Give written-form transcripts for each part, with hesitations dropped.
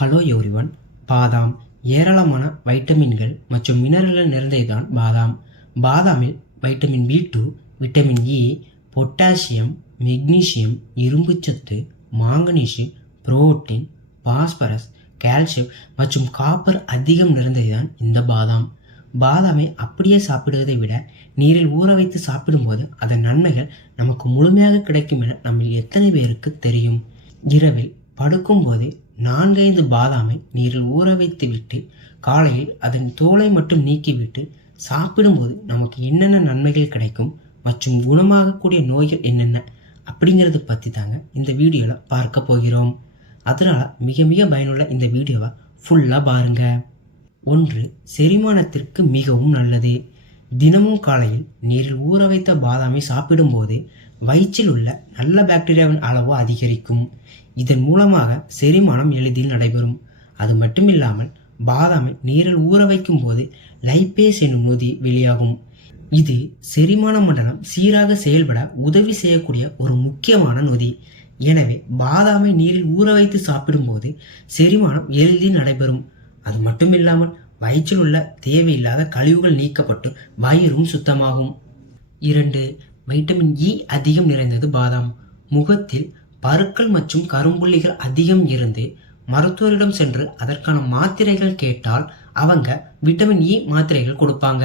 Hello everyone. பாதாம் ஏராளமான வைட்டமின்கள் மற்றும் மினரல்கள் நிறைந்ததுதான் பாதாம். பாதாமில் vitamin B2, vitamin E, potassium, magnesium, இரும்புச்சத்து, மாங்கனீசு, புரோட்டீன், பாஸ்பரஸ், கால்சியம் மற்றும் காப்பர் அதிகம் நிறைந்ததுதான் இந்த பாதாம். பாதாமை அப்படியே சாப்பிடுவதை விட நீரில் ஊற வைத்து சாப்பிடும்போது அதன் நன்மைகள் நமக்கு முழுமையாக கிடைக்கும் என நம்மில் எத்தனை பேருக்கு தெரியும்? இரவில் படுக்கும் போது 4-5 பாதாமை நீரில் ஊற வைத்து விட்டு காலையில் அதன் தோலை மட்டும் நீக்கிவிட்டு சாப்பிடும்போது நமக்கு என்னென்ன நன்மைகள் கிடைக்கும் மற்றும் குணமாகக்கூடிய நோய்கள் என்னென்ன அப்படிங்கிறது பற்றி தாங்க இந்த வீடியோவில் பார்க்க போகிறோம். அதனால் மிக மிக பயனுள்ள இந்த வீடியோவை ஃபுல்லாக பாருங்க. 1. செரிமானத்திற்கு மிகவும் நல்லது. தினமும் காலையில் நீரில் ஊற வைத்த பாதாமை சாப்பிடும்போது வயிற்றில் உள்ள நல்ல பாக்டீரியாவின் அளவு அதிகரிக்கும். இதன் மூலமாக செரிமானம் எளிதில் நடைபெறும். அது மட்டுமில்லாமல் பாதாமை நீரில் ஊற வைக்கும் போது லைப்பேஸ் என்னும் நொதி வெளியாகும். இது செரிமான மண்டலம் சீராக செயல்பட உதவி செய்யக்கூடிய ஒரு முக்கியமான நொதி. எனவே பாதாமை நீரில் ஊற வைத்து சாப்பிடும்போது செரிமானம் எளிதில் நடைபெறும். அது மட்டுமில்லாமல் வயிற்றில் உள்ள தேவையில்லாத கழிவுகள் நீக்கப்பட்டு வயிறும் சுத்தமாகும். 2. வைட்டமின் E அதிகம் நிறைந்தது பாதாம். முகத்தில் பருக்கள் மற்றும் கரும்புள்ளிகள் அதிகம் இருந்து மருத்துவரிடம் சென்று அதற்கான மாத்திரைகள் கேட்டால் அவங்க விட்டமின் E மாத்திரைகள் கொடுப்பாங்க.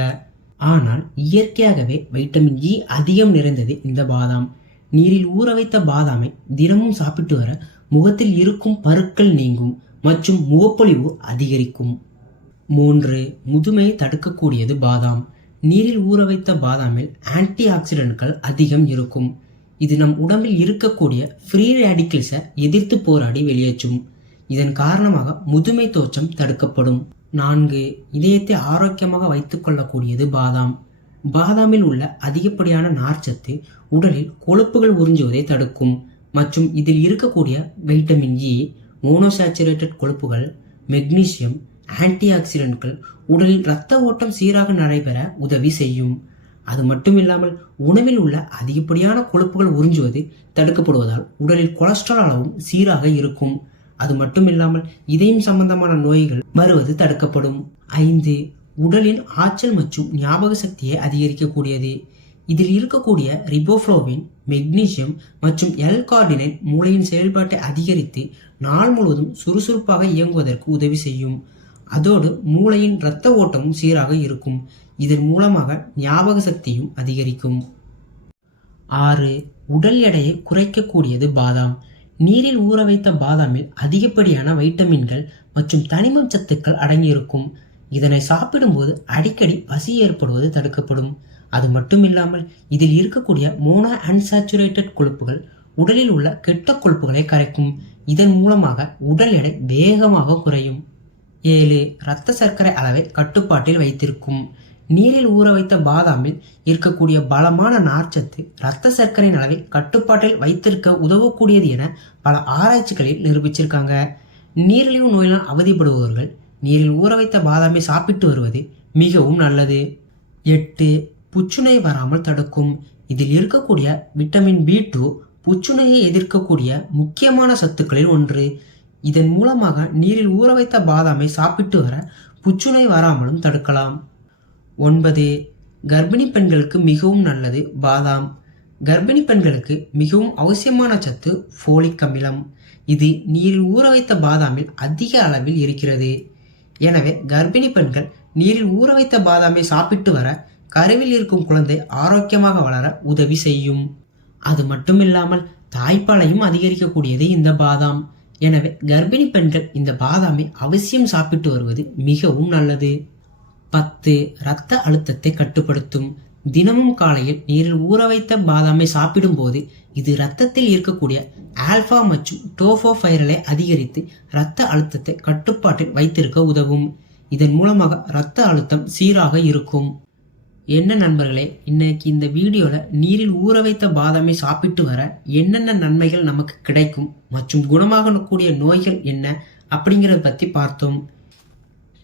ஆனால் இயற்கையாகவே வைட்டமின் E அதிகம் நிறைந்தது இந்த பாதாம். நீரில் ஊற வைத்த பாதாமை தினமும் சாப்பிட்டு வர முகத்தில் இருக்கும் பருக்கள் நீங்கும் மற்றும் முகப்பொலிவு அதிகரிக்கும். 3. முதுமையை தடுக்கக்கூடியது பாதாம். நீரில் ஊற வைத்த பாதாமில் ஆன்டி ஆக்சிடென்ட்கள் அதிகம் இருக்கும். இது நம் உடம்பில் இருக்கக்கூடிய ஃப்ரீ ரேடிக்கல்ஸை எதிர்த்து போராடி வெளியேற்றும். இதன் காரணமாக முதுமை தோற்றம் தடுக்கப்படும். 4. இதயத்தை ஆரோக்கியமாக வைத்துக் கொள்ளக்கூடியது பாதாம். பாதாமில் உள்ள அதிகப்படியான நார்ச்சத்து உடலில் கொழுப்புகள் உறிஞ்சுவதை தடுக்கும் மற்றும் இதில் இருக்கக்கூடிய வைட்டமின் E, மோனோசாச்சுரேட்டட் கொழுப்புகள், மெக்னீசியம், ஆன்டி ஆக்சிடென்ட்கள் உடலில் இரத்த ஓட்டம் சீராக நடைபெற உதவி செய்யும். அது மட்டுமில்லாமல் உணவில் உள்ள அதிகப்படியான கொழுப்புகள் உறிஞ்சுவது தடுக்கப்படுவதால் உடலில் கொலஸ்ட்ரால் அளவும் சீராக இருக்கும். அது மட்டுமில்லாமல் இதயம் சம்பந்தமான நோய்கள் வருவது தடுக்கப்படும். 5. உடலின் ஆற்றல் மற்றும் ஞாபக சக்தியை அதிகரிக்கக்கூடியது. இதில் இருக்கக்கூடிய ரிபோஃப்ளோவின், மெக்னீசியம் மற்றும் L-கார்னிடைன் மூளையின் செயல்பாட்டை அதிகரித்து நாள் முழுவதும் சுறுசுறுப்பாக இயங்குவதற்கு உதவி செய்யும். அதோடு மூளையின் இரத்த ஓட்டமும் சீராக இருக்கும். இதன் மூலமாக ஞாபக சக்தியும் அதிகரிக்கும். 6. உடல் எடையை குறைக்கக்கூடியது பாதாம். நீரில் ஊற வைத்த பாதாமில் அதிகப்படியான வைட்டமின்கள் மற்றும் தனிமம் சத்துக்கள் அடங்கியிருக்கும். இதனை சாப்பிடும்போது அடிக்கடி பசி ஏற்படுவது தடுக்கப்படும். அது மட்டுமில்லாமல் இதில் இருக்கக்கூடிய மோனோ அன்சாச்சுரேட்டட் கொழுப்புகள் உடலில் உள்ள கெட்ட கொழுப்புகளை கரைக்கும். இதன் மூலமாக உடல் எடை வேகமாக குறையும். 7. இரத்த சர்க்கரை அளவை கட்டுப்பாட்டில் வைத்திருக்கும். நீரில் ஊற வைத்த பாதாமில் இருக்கக்கூடிய பலமான நார்ச்சத்து இரத்த சர்க்கரையின் அளவை கட்டுப்பாட்டில் வைத்திருக்க உதவக்கூடியது என பல ஆராய்ச்சிகளில் நிரூபிச்சிருக்காங்க. நீரிழிவு நோயினால் அவதிப்படுபவர்கள் நீரில் ஊற வைத்த பாதாமை சாப்பிட்டு வருவது மிகவும் நல்லது. 8. புற்றுநோய் வராமல் தடுக்கும். இதில் இருக்கக்கூடிய விட்டமின் B2 புற்றுநோயை எதிர்க்கக்கூடிய முக்கியமான சத்துக்களில் ஒன்று. இதன் மூலமாக நீரில் ஊற வைத்த பாதாமை சாப்பிட்டு வர புற்றுநோய் வராமலும் தடுக்கலாம். 9. கர்ப்பிணி பெண்களுக்கு மிகவும் நல்லது பாதாம். கர்ப்பிணி பெண்களுக்கு மிகவும் அவசியமான சத்து ஃபோலிக் அமிலம். இது நீரில் ஊற வைத்த பாதாமில் அதிக அளவில் இருக்கிறது. எனவே கர்ப்பிணி பெண்கள் நீரில் ஊற வைத்த பாதாமை சாப்பிட்டு வர கருவில் இருக்கும் குழந்தை ஆரோக்கியமாக வளர உதவி செய்யும். அது மட்டுமில்லாமல் தாய்ப்பாலையும் அதிகரிக்கக்கூடியது இந்த பாதாம். எனவே கர்ப்பிணி பெண்கள் இந்த பாதாமை அவசியம் சாப்பிட்டு வருவது மிகவும் நல்லது. 10. இரத்த அழுத்தத்தை கட்டுப்படுத்தும். தினமும் காலையில் நீரில் ஊற வைத்த பாதாமை சாப்பிடும் போது இது இரத்தத்தில் இருக்கக்கூடிய ஆல்பா மற்றும் டோபோபைரலை அதிகரித்து இரத்த அழுத்தத்தை கட்டுப்பாட்டில் வைத்திருக்க உதவும். இதன் மூலமாக இரத்த அழுத்தம் சீராக இருக்கும். என்ன நண்பர்களே, இன்னைக்கு இந்த வீடியோவில் நீரில் ஊற வைத்த பாதாமை சாப்பிட்டு வர என்னென்ன நன்மைகள் நமக்கு கிடைக்கும் மற்றும் குணமாகக்கூடிய நோய்கள் என்ன அப்படிங்கிறத பற்றி பார்த்தோம்.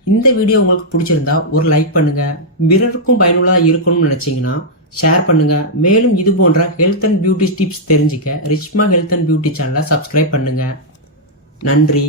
இந்த வீடியோ உங்களுக்கு பிடிச்சிருந்தா ஒரு லைக் பண்ணுங்க. பிறருக்கும் பயனுள்ளதாக இருக்கணும்னு நினைச்சீங்கன்னா ஷேர் பண்ணுங்க. மேலும் இது போன்ற ஹெல்த் அண்ட் பியூட்டி டிப்ஸ் தெரிஞ்சுக்க ரிச்மா ஹெல்த் அண்ட் பியூட்டி சேனலை சப்ஸ்கிரைப் பண்ணுங்க. நன்றி.